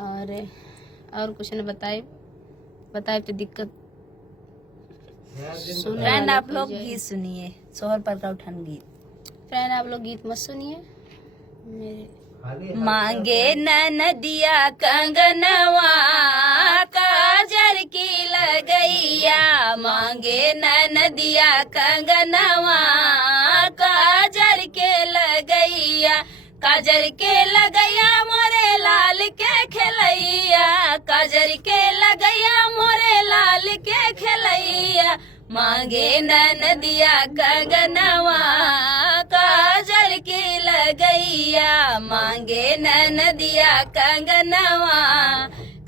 और कुछ न बताए तो दिक्कत। फ्रेंड आप लोग गीत सुनिए, सोहर पर का उठान गीत। फ्रेंड आप लोग गीत मत सुनिए मेरे। मांगे नदिया कंगनवा काजर की लगैया, मांगे नदिया कंगनवा काजर के लगैया, काजर के लगैया मोरे लाल के खेलैया, काजर के लगैया मोरे लाल के खेलैया, मांगे नदिया कंगनवा काजर की लगैया, मांगे नदिया कंगनवा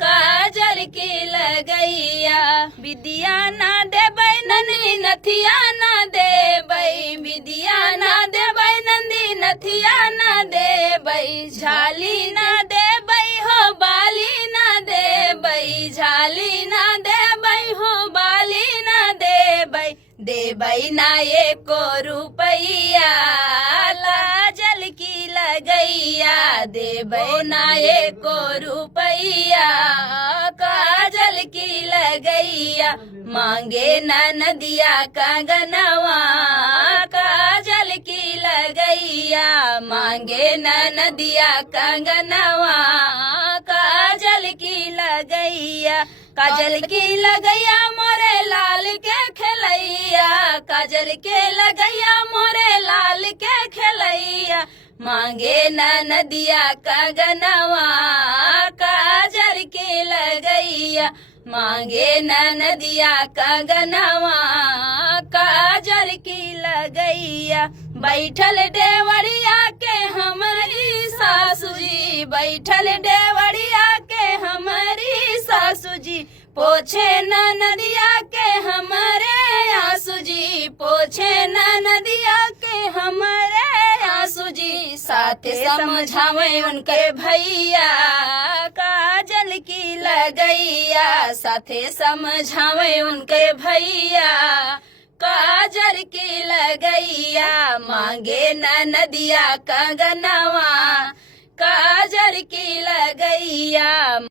काजर की लगैया, विदिया ना देबै नंदी नथिया ना देबै, विदिया ना देबै नंदी नथिया ना देबै, झाली ना देबै हो बाली ना देबै, झाली ना देबै हो बाली ना देबै, देबै ना एको रुपैया काजल की लगैया, देबै ना एको रुपैया काजल की लगैया, मांगे नदिया कंगनवा काजल की लगैया, मांगे नदिया कंगनवा काजल की लगैया, काजल की लगैया मोरे लाल के खेलैया, काजल के लगैया मोरे लाल के खेलैया, मांगे नदिया कंगनवा काजल की लगैया, मांगे नदिया कंगनवा काजल की लगैया, बैठल देवरिया के हमारी सासू जी, बैठल देवरिया के हमारी सासू जी, पोछे नदिया के हमारे आंसू जी, पोछे नदिया के हमारे आंसू जी, साथ समझावे उनके भैया काजल की लगैया, साथे समझावे उनके भैया काजल की लगैया, मांगे नदिया कंगनवा काजल की लगैया।